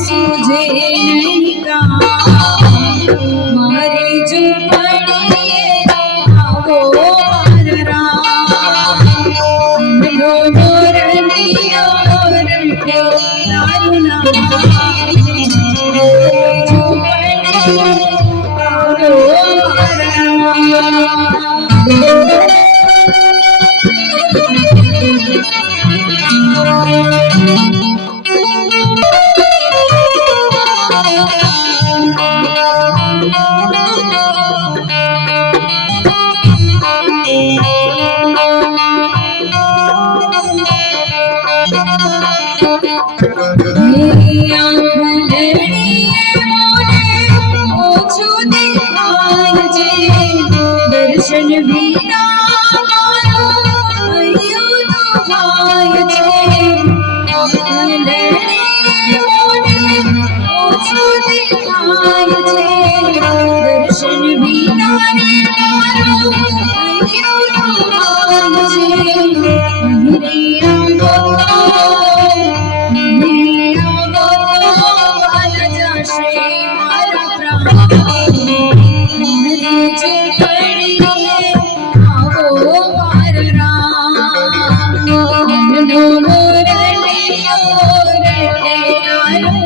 सूझे नहीं का मारी जो पड़िए वो लो मोरनिया रटे दारुना जो पड़िए दर्शन बिना मारो अयो दुहाय छे लड़े मोने ओछो दिखाय छे दर्शन बिना रे मारो अयो दुहाय छे मेरे आंगो वाल जाशे मारा प्राण मेरे जो नो मोरनियो रटे